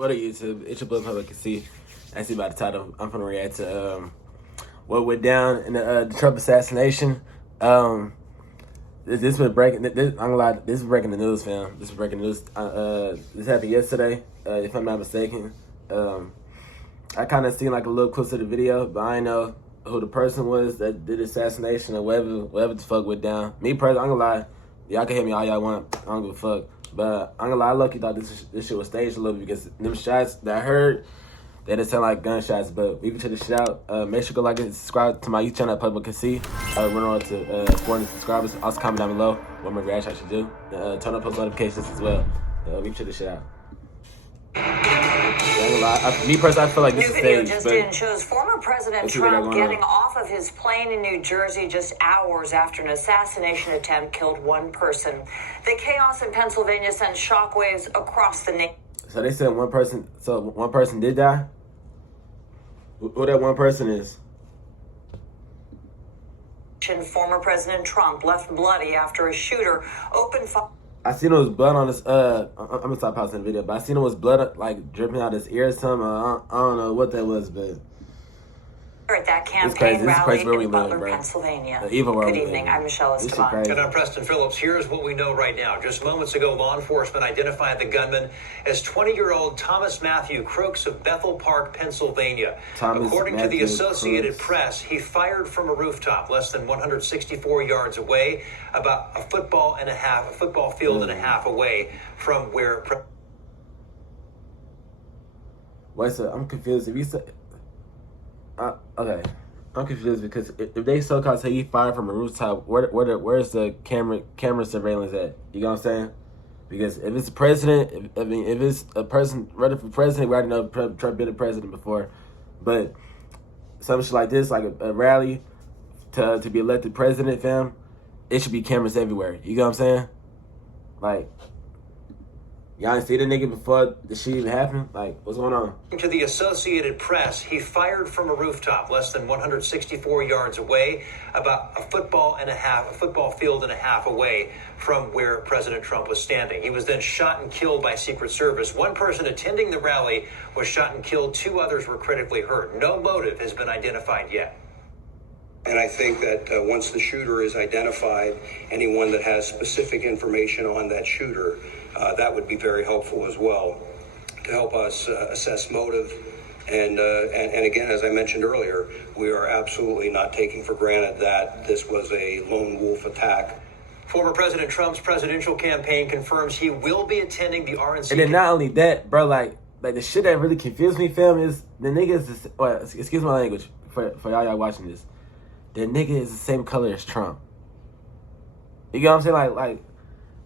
What up, YouTube? It's your boy playboikc. As you by the title, I'm gonna react to what went down in the Trump assassination. This was breaking. I'm gonna lie. This is breaking the news, fam. This is breaking news. This happened yesterday, if I'm not mistaken. I kind of seen like a little close to the video, but I didn't know who the person was that did the assassination or whatever the fuck went down. Me personally, I'm gonna lie. Y'all can hit me all y'all want. I don't give a fuck. But I'm gonna lie, I lucky thought this shit was staged a little bit because them shots that I heard, they didn't sound like gunshots. But we can check this shit out. Make sure to go like and subscribe to my YouTube channel at playboikc. Run on to 400 subscribers. Also comment down below what my reaction I should do. Turn on post notifications as well. We can check this shit out. Me personally, I feel like this is staged. New video just in shows former President Trump getting off of his plane in New Jersey just hours after an assassination attempt killed one person. The chaos in Pennsylvania sent shockwaves across the nation. So they said one person. So one person did die. Who that one person is? Former President Trump left bloody after a shooter opened fire. I seen there was blood on this. I'm gonna stop pausing the video, but I seen there was blood like dripping out his ear or something. I don't know what that was, but at that campaign rally in Butler, bro. Pennsylvania. Good evening, I'm Michelle Esteban. And I'm Preston Phillips. Here's what we know right now. Just moments ago, law enforcement identified the gunman as 20-year-old Thomas Matthew Crooks of Bethel Park, Pennsylvania. According to the Associated Press, he fired from a rooftop less than 164 yards away, about a football field and a half away from where. Wait, so I'm confused. If you said. Okay, I'm confused because if they so-called say he fired from a rooftop, where's the camera surveillance at? You know what I'm saying? Because if it's a president, if it's a person running for president, we already know Trump been a president before. But some shit like this, like a rally to be elected president, fam, it should be cameras everywhere. You know what I'm saying? Like, y'all didn't see the nigga before the shit even happened? Like, what's going on? To the Associated Press, he fired from a rooftop less than 164 yards away, about a football field and a half away from where President Trump was standing. He was then shot and killed by Secret Service. One person attending the rally was shot and killed. Two others were critically hurt. No motive has been identified yet. And I think that once the shooter is identified, anyone that has specific information on that shooter, that would be very helpful as well to help us assess motive. And again, as I mentioned earlier, we are absolutely not taking for granted that this was a lone wolf attack. Former President Trump's presidential campaign confirms he will be attending the RNC. And then not only that, bro, like the shit that really confused me, fam, is the niggas. Well, excuse my language for y'all watching this. The nigga is the same color as Trump. You know what I'm saying?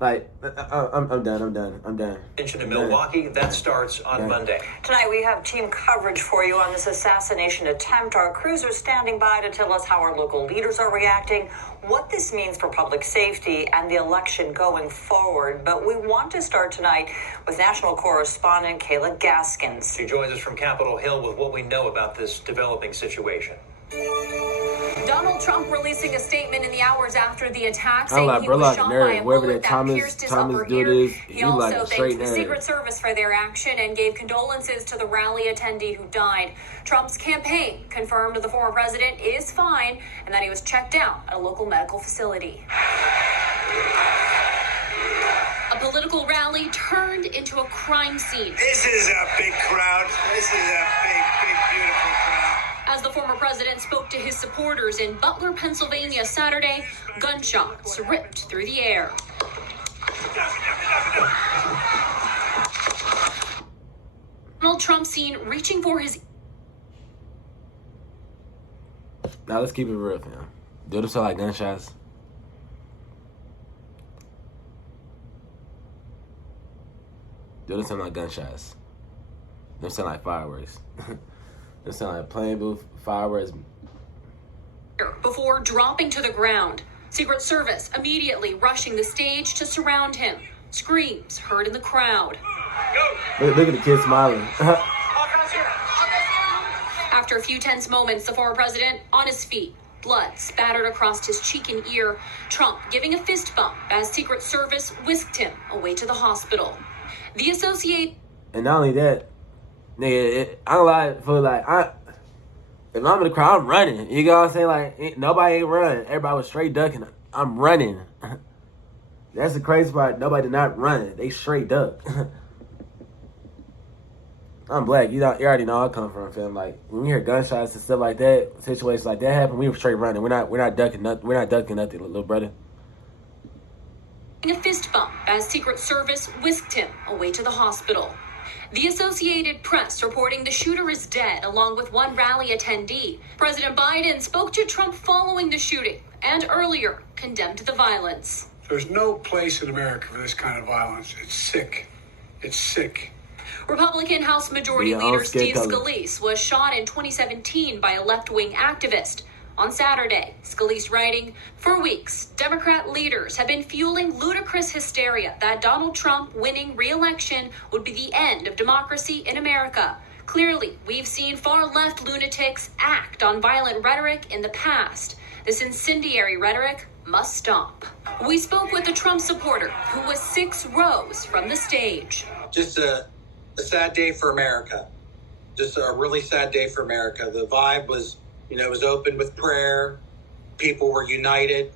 I'm done. In Milwaukee, that starts on Monday. Tonight we have team coverage for you on this assassination attempt. Our crews are standing by to tell us how our local leaders are reacting, what this means for public safety and the election going forward. But we want to start tonight with national correspondent Kayla Gaskins. She joins us from Capitol Hill with what we know about this developing situation. Donald Trump releasing a statement in the hours after the attack, saying he was was shot by a bullet that Thomas pierced his upper ear. He also like thanked the Secret Service for their action and gave condolences to the rally attendee who died. Trump's campaign confirmed the former president is fine and that he was checked out at a local medical facility. A political rally turned into a crime scene. This is a big crowd. This is a big, beautiful crowd. As the former president spoke to his supporters in Butler, Pennsylvania Saturday, gunshots ripped through the air. Donald Trump seen reaching for his... Now let's keep it real, fam. Do them sound like gunshots? Do them sound like gunshots? Them sound like fireworks. It sound like plane booth fireworks. Before dropping to the ground, Secret Service immediately rushing the stage to surround him. Screams heard in the crowd. Look at the kid smiling. After a few tense moments, the former president on his feet, blood spattered across his cheek and ear. Trump giving a fist bump as Secret Service whisked him away to the hospital. The Associated... And not only that, Nigga, I don't lie, for like, if I'm in the crowd, I'm running. You know what I'm saying? Like, nobody ain't running. Everybody was straight ducking. I'm running. That's the crazy part. Nobody did not run. They straight duck. I'm black. You already know I come from, fam. Like, when we hear gunshots and stuff like that, situations like that happen, we were straight running. We're not ducking nothing. We're not ducking nothing, little brother. A fist bump as Secret Service whisked him away to the hospital. The Associated Press reporting the shooter is dead, along with one rally attendee. President Biden spoke to Trump following the shooting and earlier condemned the violence. There's no place in America for this kind of violence. It's sick. It's sick. Republican House Majority Leader Steve Scalise was shot in 2017 by a left-wing activist. On Saturday, Scalise writing, "For weeks, Democrat leaders have been fueling ludicrous hysteria that Donald Trump winning re-election would be the end of democracy in America. Clearly, we've seen far-left lunatics act on violent rhetoric in the past. This incendiary rhetoric must stop." We spoke with a Trump supporter who was 6 rows from the stage. Just a sad day for America. Just a really sad day for America. The vibe was, it was open with prayer. People were united.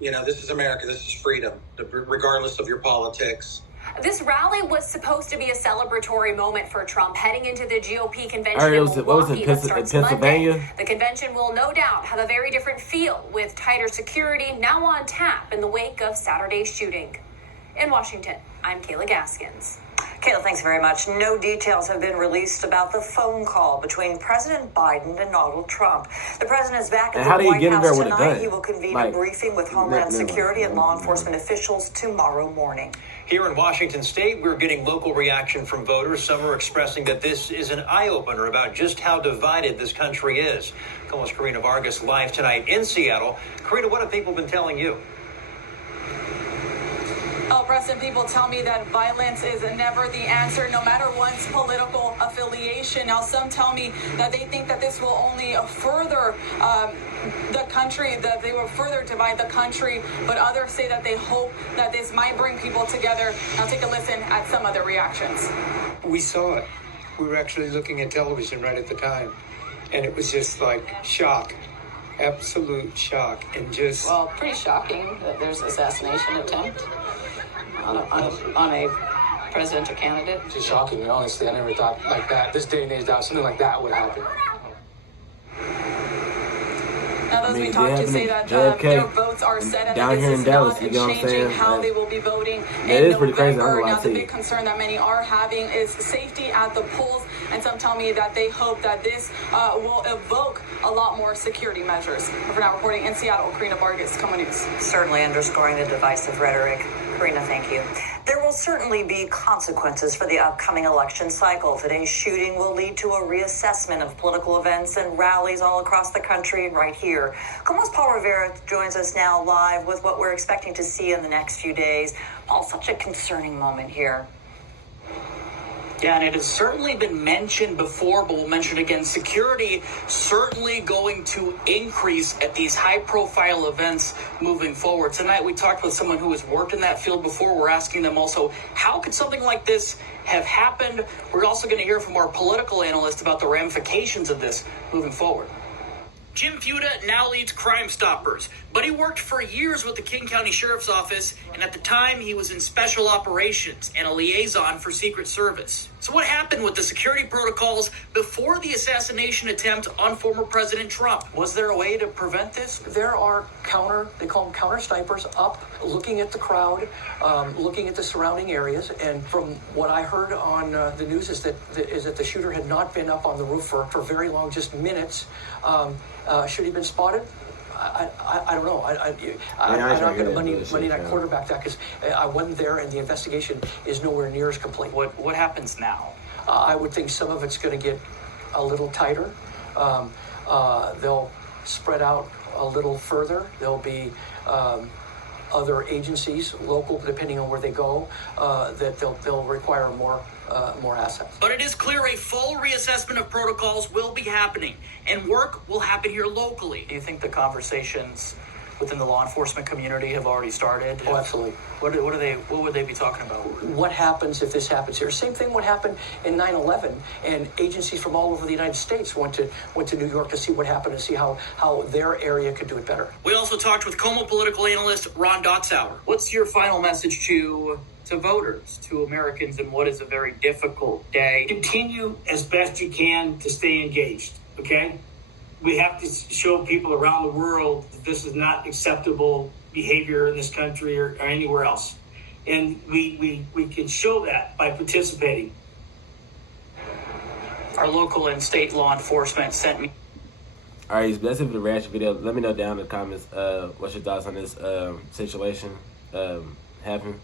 This is America. This is freedom, regardless of your politics. This rally was supposed to be a celebratory moment for Trump heading into the GOP convention in Milwaukee that starts Monday. The convention will no doubt have a very different feel with tighter security now on tap in the wake of Saturday's shooting. In Washington, I'm Kayla Gaskins. Kayla, thanks very much. No details have been released about the phone call between President Biden and Donald Trump. The president is back at the White House tonight. He will convene a briefing with Homeland Security and law enforcement officials tomorrow morning. Here in Washington State, we're getting local reaction from voters. Some are expressing that this is an eye-opener about just how divided this country is. KOMO's Karina Vargas live tonight in Seattle. Karina, what have people been telling you? Oh, Preston, people tell me that violence is never the answer, no matter one's political affiliation. Now, some tell me that they think that this will only further the country, that they will further divide the country, but others say that they hope that this might bring people together. Now, take a listen at some of the reactions. We saw it. We were actually looking at television right at the time, and it was just like shock. Absolute shock. And just... Well, pretty shocking that there's an assassination attempt on a presidential candidate. It's just shocking, and honestly, I never thought like that, this day and age, that something like that would happen. Now, those we talked to say that their votes are set and that this is not changing how they will be voting in November. Now, the big concern that many are having is safety at the polls, and some tell me that they hope that this will evoke a lot more security measures. We're now reporting in Seattle, Karina Vargas, KOMO News. Certainly underscoring the divisive rhetoric. Karina, thank you. There will certainly be consequences for the upcoming election cycle. Today's shooting will lead to a reassessment of political events and rallies all across the country and right here. KOMO's Paul Rivera joins us now live with what we're expecting to see in the next few days. Paul, such a concerning moment here. Yeah, and it has certainly been mentioned before, but we'll mention it again. Security certainly going to increase at these high-profile events moving forward. Tonight, we talked with someone who has worked in that field before. We're asking them also, how could something like this have happened? We're also going to hear from our political analyst about the ramifications of this moving forward. Jim Fuda now leads Crime Stoppers, but he worked for years with the King County Sheriff's Office, and at the time he was in Special Operations and a liaison for Secret Service. So what happened with the security protocols before the assassination attempt on former President Trump? Was there a way to prevent this? There are they call them counter snipers up, looking at the crowd, looking at the surrounding areas, and from what I heard on the news is that the shooter had not been up on the roof for very long, just minutes. Should he have been spotted? I don't know. I'm not going to Monday night quarterback that because I wasn't there and the investigation is nowhere near as complete. What happens now? I would think some of it's going to get a little tighter. They'll spread out a little further. There'll be other agencies, local, depending on where they go, that they'll require more assets. But it is clear a full reassessment of protocols will be happening, and work will happen here locally. Do you think the conversations within the law enforcement community have already started? Oh, absolutely. What would they be talking about? What happens if this happens here? Same thing would happen in 9/11, and agencies from all over the United States went to New York to see what happened and see how their area could do it better. We also talked with Como political analyst Ron Dotzauer. What's your final message to voters, to Americans, in what is a very difficult day? Continue as best you can to stay engaged, okay? We have to show people around the world that this is not acceptable behavior in this country or anywhere else. And we can show that by participating. Our local and state law enforcement sent me. All right, that's it for the reaction video. Let me know down in the comments what's your thoughts on this situation happening.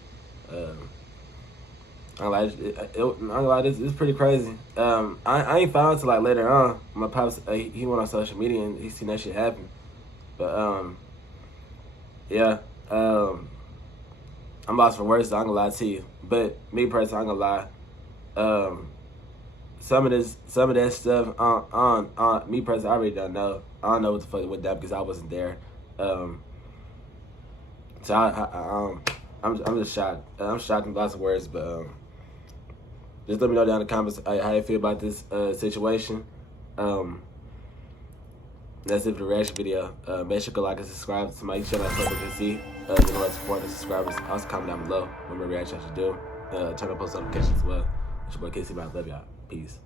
It's pretty crazy. I ain't found until like later on. My pops he went on social media and he seen that shit happen. But yeah, I'm lost for words. So I'm gonna lie to you. But me personally, I'm gonna lie. Some of that stuff on me personally, I really don't know. I don't know what the fuck with that because I wasn't there. So I'm just shocked. I'm shocked in lots of words, but just let me know down in the comments how you feel about this situation. That's it for the reaction video. Make sure to like and subscribe to my channel so you can see the more support and subscribers. Also comment down below what my reaction I should do. Turn on post notifications as well. It's your boy Casey, I love y'all. Peace.